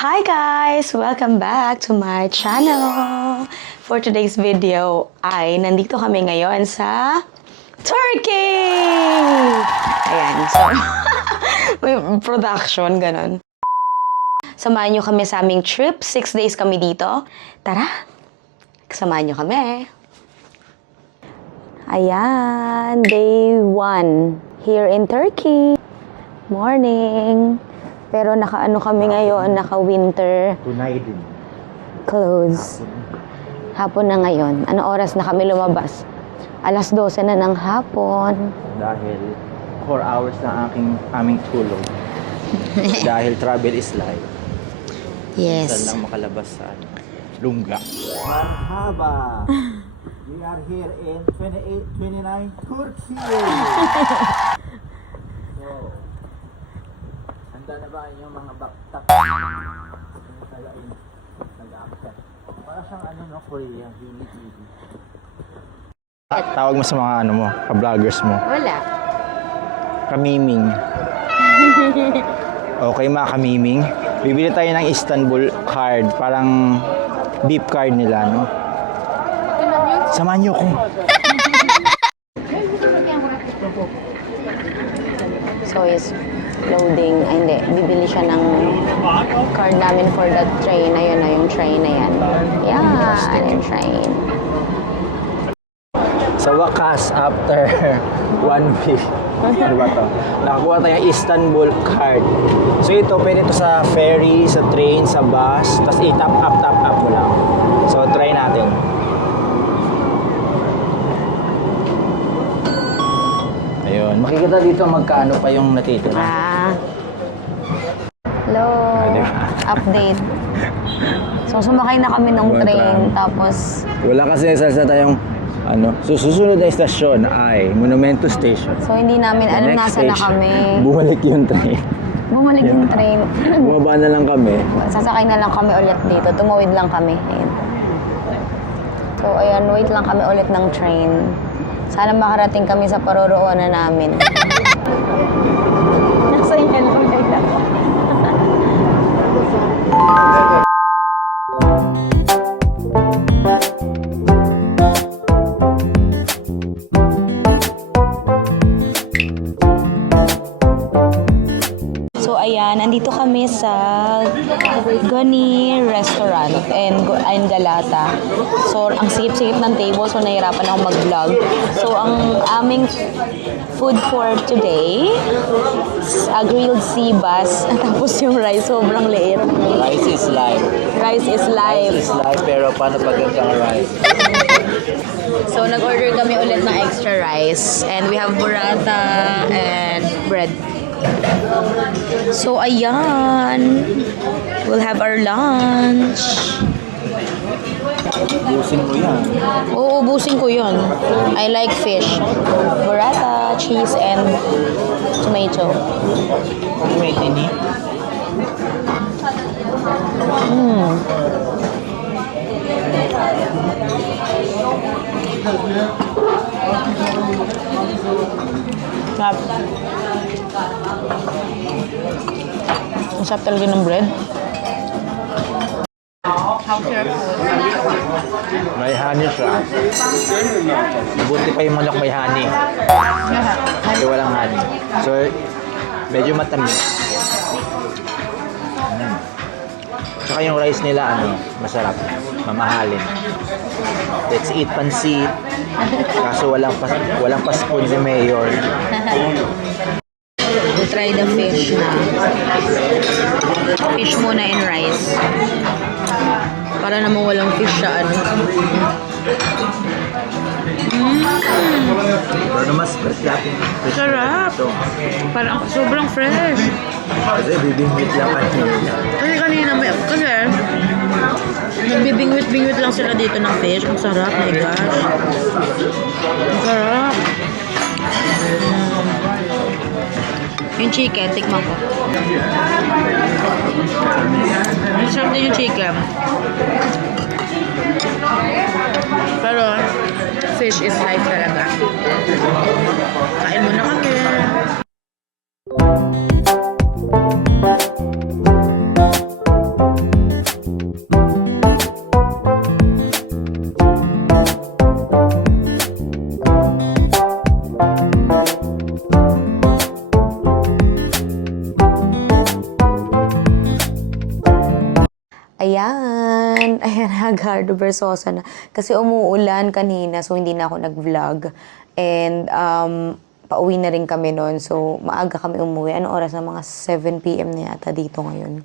Hi guys! Welcome back to my channel! For today's video ay nandito kami ngayon sa Turkey! Ayan, so may production, ganon. Samahan nyo kami sa aming trip. 6 days kami dito. Tara! Samahan nyo kami. Ayan, day 1 here in Turkey. Morning! Pero naka-ano kami ngayon, naka-winter clothes. Hapon na ngayon. Ano oras na kami lumabas? 12:00 na ng hapon. Dahil 4 hours na aming tulog. Dahil travel is life. Yes. Saan lang makalabas sa lungga. Marhaba! We are here in 28-29 Turkey! Handa na ba inyong mga backpack? Para siyang Korea, hili-hili. Tawag mo sa mga mo, ka-vloggers mo. Wala. Kamiming. Okay mga kamiming. Bibili tayo ng Istanbul card. Parang beep card nila, no? Samahan niyo ko. So is loading, ay hindi, bibili siya ng card namin for that train. Ayun na yung train na yan. Yan, yung train. Sa wakas, after 1 week, ano ba to? Nakakuha tayong Istanbul card. So ito, pwede ito sa ferry, sa train, sa bus, tapos i-tap up mo lang. So try natin. Ayun, makikita dito magkano pa yung natitira. Hello. Update. So sumakay na kami ng train, tapos Wala kasi salsa tayong susunod na istasyon ay Monumento Station. so hindi namin alam nasa na kami. Bumalik yung train. Bumalik yung train. Bumaba na lang kami. Sasakay na lang kami ulit dito. Tumawid lang kami. Ayan. So ayan, wait lang kami ulit ng train. Sana makarating kami sa paroroonan namin. Nasa yellow light ako. So ayan, nandito kami sa Gani Restaurant and Galata. So ang sikip-sikip ng table, so nahirapan akong mag-vlog. So ang aming food for today is a grilled sea bass. Tapos yung rice, sobrang liit. Rice is life. Rice is life. Rice is life, pero paano pag ang rice? So nag-order kami ulit ng extra rice. And we have burrata and bread. So ayan, we'll have our lunch. Busin mo yan. Oo, ubusin ko yun. I like fish. Burrata, cheese, and tomato. Wait, ini? Sarap. Ang sarap talaga ng bread. May honey siya. Buti pa yung manok may honey. Kasi walang honey. So, medyo matamis. Saka yung rice nila, masarap. Mamahalin. Let's eat pansit. Kaso walang pa-spoon si Mayor. We'll try the fish na. Fish muna in rice. Para naman walang fish sa Pero mas fresh natin. Sarap. Parang sobrang fresh. Kasi bibingwit lang kanina. Kasi kanina nagbibingwit-bingwit lang sila dito ng fish. Ang sarap, my gosh. Ang sarap. Yung chicken, tikman ko. Ang sarap din yung chicken. Pero, fish is life talaga. Kain muna kami. Ayan. Ayan, Hagardo Versosa na. Kasi umuulan kanina, so hindi na ako nag-vlog. And, pauwi na rin kami noon. So, maaga kami umuwi. Anong oras na? Mga 7 p.m. na yata dito ngayon.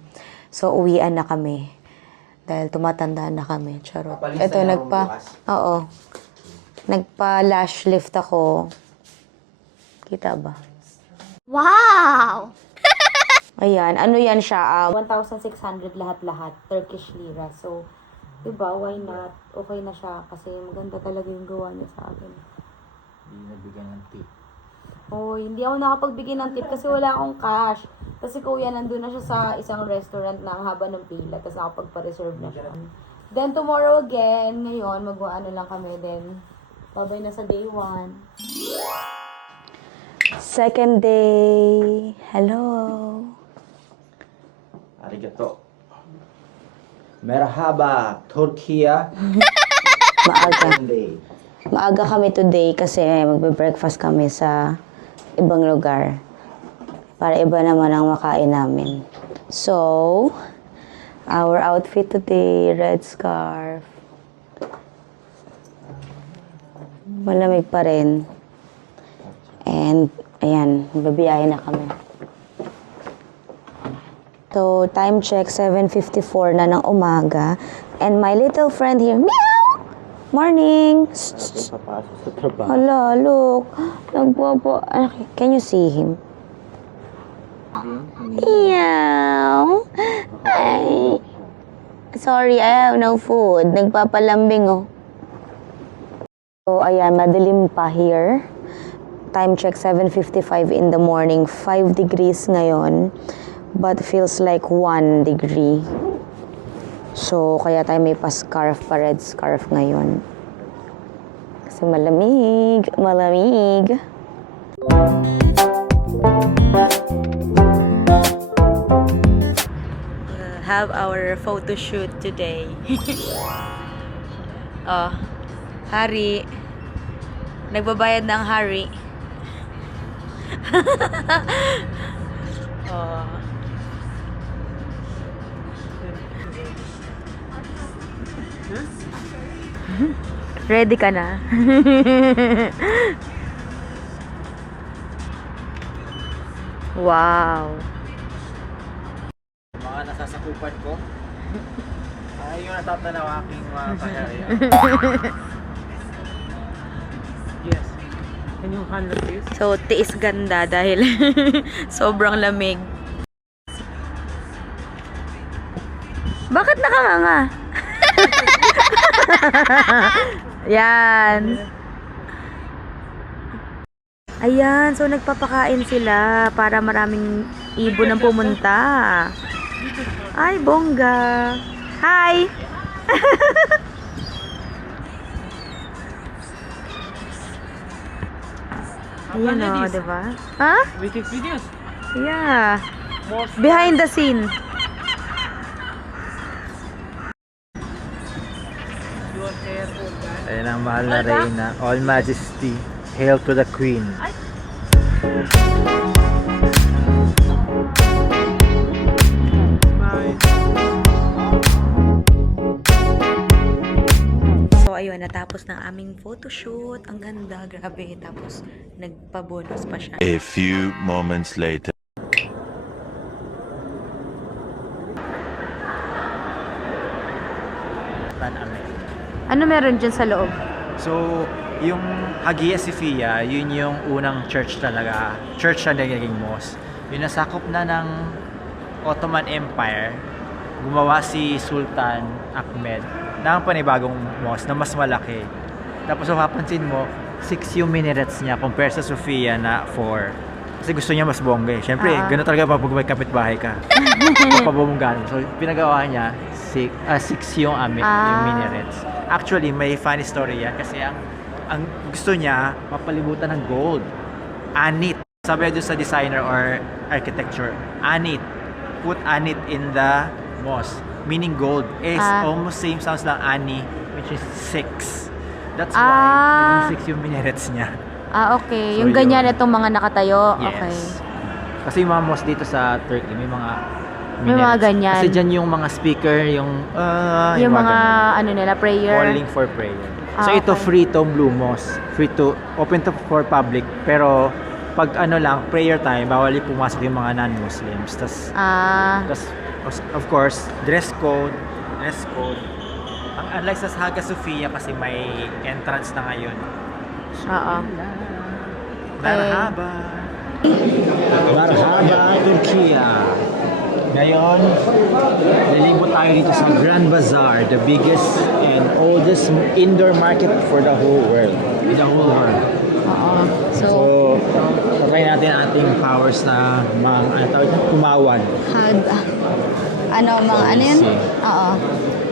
So, uwian na kami. Dahil tumatanda na kami. Charot. Ito, Oo. Nagpa-lash lift ako. Kita ba? Wow! Ayan, ano yan siya? 1,600 lahat-lahat, Turkish lira. So, diba, why not? Okay na siya kasi maganda talaga yung gawa niya sa akin. Hindi nabigyan ng tip. Oh, hindi ako nakapagbigay ng tip kasi wala akong cash. Kasi kuya, nandun na siya sa isang restaurant na ang haba ng pila, tapos nakapagpa-reserve na siya. Then, tomorrow again, ngayon, mag-ano lang kami din. Babay na sa day 1. Second day. Hello. Arigato. Merhaba, Turkiya. Maaga. Sunday. Maaga kami today kasi magbe-breakfast kami sa ibang lugar. Para iba naman ang makain namin. So, our outfit today, red scarf. Malamig pa rin. And, ayan, babiyahe na kami. So, time check, 7:54 na ng umaga. And my little friend here, meow! Morning! Papasok sa trabaho. Hala, look. Can you see him? Meow! Ay. Sorry, I have no food. Nagpapalambing, oh. So, ayan, madilim pa here. Time check, 7:55 in the morning. 5 degrees ngayon. But feels like 1 degree. So, kaya tayo may pa-scarf, pa-red scarf ngayon. Kasi malamig. Malamig. We'll have our photo shoot today. Oh, Hari. Nagbabayad ng Hari. Oh. Ready ka na? Wow. Mga nasasakupan ko. Ay, yung natatanaw aking mga kaharian. Yes. Can you handle this? So, tiis ganda dahil sobrang lamig. Bakit nakanganga? Yan. Ayan, so nagpapakain sila para maraming ibon ang pumunta. Ay, bongga. Hi! Ayan o, diba? Ha? We take videos. Yeah. Behind the scene. Ayan ang mahal na Reyna. All Majesty. Hail to the Queen. So, ayun, natapos ng aming photoshoot. Ang ganda, grabe. Tapos, nagpa-bonus pa siya. A few moments later. Ano meron dyan sa loob? So, yung Hagia Sophia, yun yung unang church talaga. Church na nagiging mosque. Yung nasakop na ng Ottoman Empire, gumawa si Sultan Ahmed ng panibagong mosque na mas malaki. Tapos mapapansin mo, 6 yung minarets niya compare sa Sofia na 4. Kasi gusto niya mas bongga eh. Siyempre, gano'n talaga pag may kapitbahay ka. Mapabonggaan mo. So, pinagawa niya, 6 yung yung minarets. Actually, may funny story yan kasi ang gusto niya, mapalibutan ng gold. Anit. Sabi doon sa designer or architecture, anit. Put anit in the mosque. Meaning gold. Almost same sounds lang ani, which is 6. That's why, naging 6 yung minarets niya. Okay. So, yung ganyan yun. itong mga nakatayo. Yes. Okay. Kasi yung mga mosque dito sa Turkey, may mga May mga ganyan. Kasi dyan yung mga speaker, yung mga ganun. ano nila, prayer. Calling for prayer. So Ah, ito okay. free to Blue Moss. Free to, open to for public. Pero pag ano lang, prayer time, bawal yung pumasok yung mga non-Muslims. Tas of course, dress code. Unlike sa Hagia Sophia kasi may entrance na ngayon. Oo. Marhaba! Marhaba, Turkiya! Ngayon, lilibot tayo dito sa Grand Bazaar, the biggest and oldest indoor market for the whole world. In the whole world. Oo. So, So, try natin ang ating powers na kumawad. ano yun? Oo.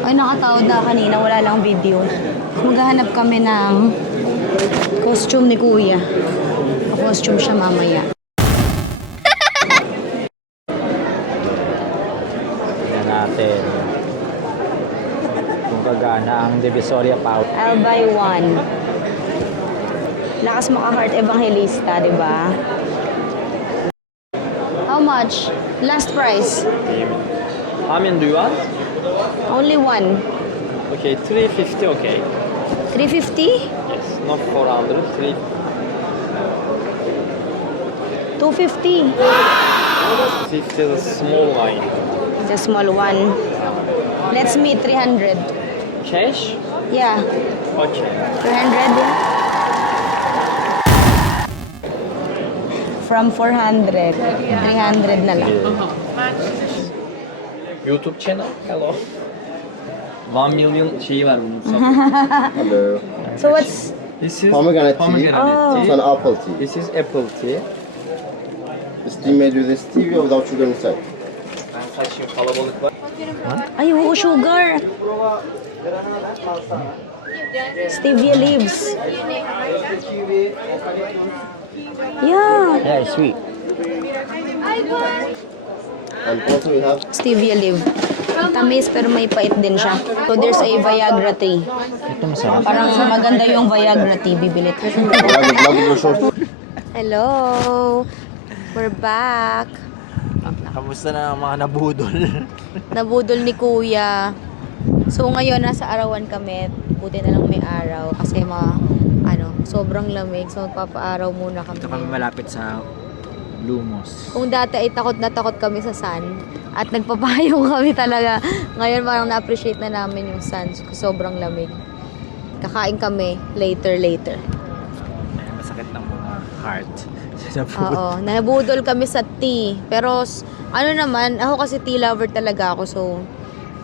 Ay, nakatawad na kanina, wala lang video. Maghahanap kami ng costume ni Kuya. Costume siya mamaya. Tignan natin kung kagana ang Divisoria Power. I'll buy one. Lakas maka-heart evangelista, di ba? How much? Last price. How many do you want? Only one. Okay, 350, okay. 350? Yes, not 400, 350. 250. 50 is a small line. It's a small one. Let's meet 300. Cash? Yeah. Okay. 300. From 400. 300 na lang. YouTube channel? Hello. 1 million şey var bunun. Hello. So what's... This is Pomegranate tea. pomegranate It's tea. an apple tea. This is apple tea. It's tea made with stevia without sugar inside. Ben saçım kalabalık var. Ay, oo, sugar. Stevia leaves. Yeah. Yeah, it's sweet. And also we have Stevia leaf. Tamis pero may pait din siya. So there's a Viagra tea. Ito masarap. Parang maganda yung Viagra tea. Bibili ko. blood short. Hello. We're back. Kamusta na ang mga nabudol? Nabudol ni Kuya. So ngayon nasa arawan kami. Buti na lang may araw kasi sobrang lamig. So magpapaaraw muna kami. Ito kami malapit sa Lumos. Kung dati ay takot na takot kami sa sun at nagpapayong kami talaga. Ngayon parang na-appreciate na namin yung sun. Sobrang lamig. Kakain kami later. Ay, masakit ng mga heart. Sa food. Oo, nabudol kami sa tea. Pero naman, ako kasi tea lover talaga ako. So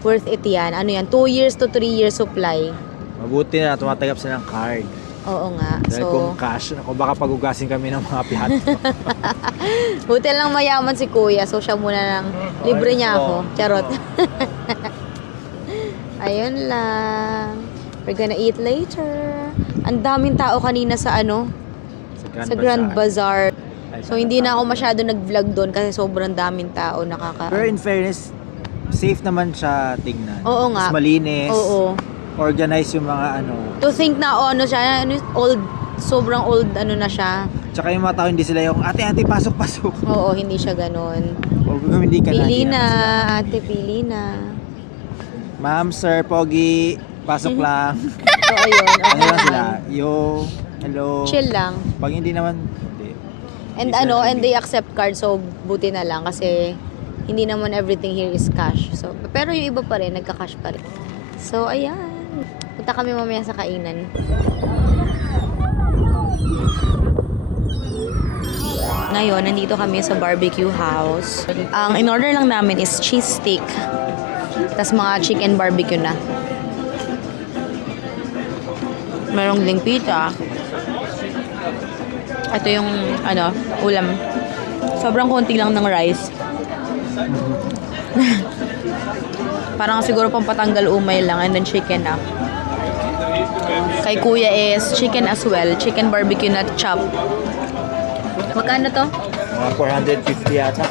worth it yan. 2 years to 3 years supply. Mabuti na tumatanggap sila ng card. Oo nga. Dahil kung cash, ako baka pagugasin kami ng mga plato. Buti lang mayaman si Kuya. So siya muna lang. Libre niya ako. Charot. Ayun lang. We're gonna eat later. Ang daming tao kanina sa sa Grand Bazaar. So hindi na ako masyado nag-vlog doon kasi sobrang daming tao Pero in fairness, safe naman siya tignan. Oo nga. Mas malinis. Oo. Organize yung mga To think na siya, old, sobrang old na siya. Tsaka yung mga tao hindi sila yung ate, pasok. Oo, hindi siya ganun. O kung hindi ka Pili nahiya na, sila. ate, pili na. Ma'am, sir, pogi, pasok lang. So ayun, Ano okay lang sila? naman. Yo, hello. Chill lang. Pag hindi naman, hindi. And Hindi sila and they accept card, so buti na lang kasi hindi naman everything here is cash. So pero yung iba pa rin nagka-cash pa rin. So ayan. Punta kami mamaya sa kainan. Ngayon, nandito kami sa barbecue house. Ang in-order lang namin is cheese stick. Tas mga chicken barbecue na. Merong ding pizza. Ito yung ulam. Sobrang konti lang ng rice. Parang siguro pang patanggal umay lang and then chicken na. Kay Kuya is chicken as well. Chicken barbecue na chop. Magkano to? Mga 450 yata.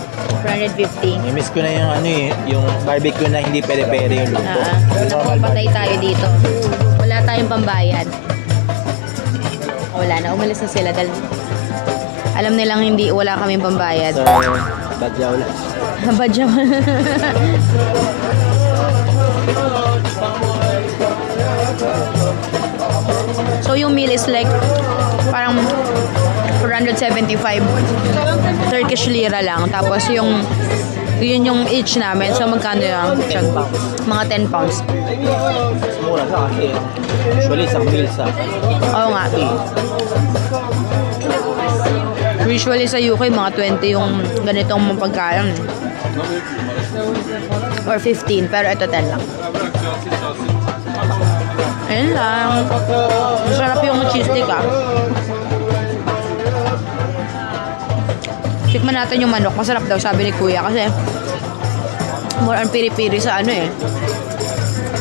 450. I-miss ko na yung yung barbecue na hindi pere-pere yung luto. Naku, patay tayo dito. Wala tayong pambayad. Wala na, umalis na sila dahil alam nilang wala kaming pambayad. Sir, Badyaw lang. Badyaw. So yung meal is like parang 475 Turkish lira lang. Tapos yun yung each namin. So magkano yung mga 10 pounds. Mura sa kasi. Usually isang meal sa. Oo nga. Usually sa UK mga 20 yung ganitong mga pagkain. Or 15. Pero ito 10 lang. Ayun lang. Masarap yung cheese stick ah. Tikman natin yung manok. Masarap daw sabi ni Kuya kasi more on piri-piri sa ano eh.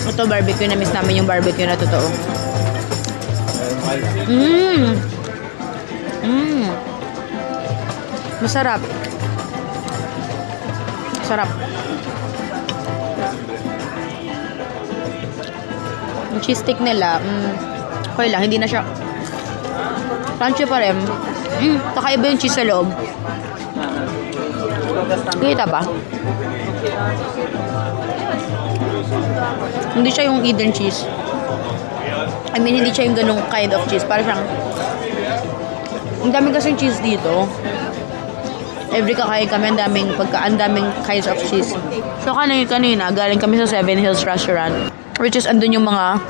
Ito barbecue. Na-miss namin yung barbecue na totoo. Masarap. Sarap. Yung cheese stick nila, okay lang, hindi na siya crunchy pa rin. Kakaiba yung cheese sa loob. Kita ba? Hindi siya yung Eden cheese. I mean, hindi siya yung ganung kind of cheese. Para siyang ang daming kasing cheese dito. Every kakain kami, ang daming kinds of cheese. So kanina, galing kami sa Seven Hills Restaurant, which is andun yung mga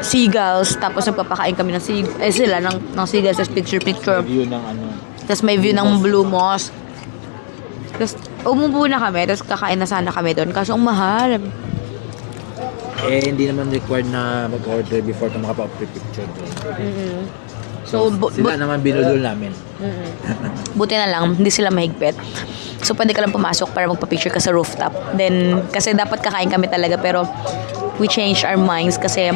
seagulls. Tapos nagpapakain kami ng sila ng seagulls. Tapos picture. View ng ano. Tapos may view ng Blue Moss. Tapos umupo na kami. Tapos kakain na sana kami doon. Kaso ang mahal. Eh, hindi naman required na mag-order before ka makapag-picture doon. So, Sila naman binudol namin. buti na lang, hindi sila mahigpit. So, pwede ka lang pumasok para magpa-picture ka sa rooftop. Then, kasi dapat kakain kami talaga, pero we changed our minds kasi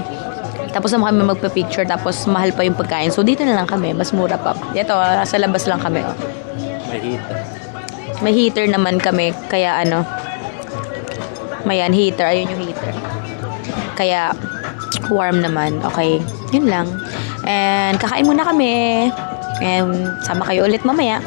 tapos naman kami magpa-picture, tapos mahal pa yung pagkain. So, dito na lang kami, mas mura pa. Ito, sa labas lang kami. May heater. May heater naman kami, kaya ano, mayan, heater, ayun yung heater. Kaya, warm naman. Okay, yun lang. And kakain muna kami. And sama kayo ulit mamaya.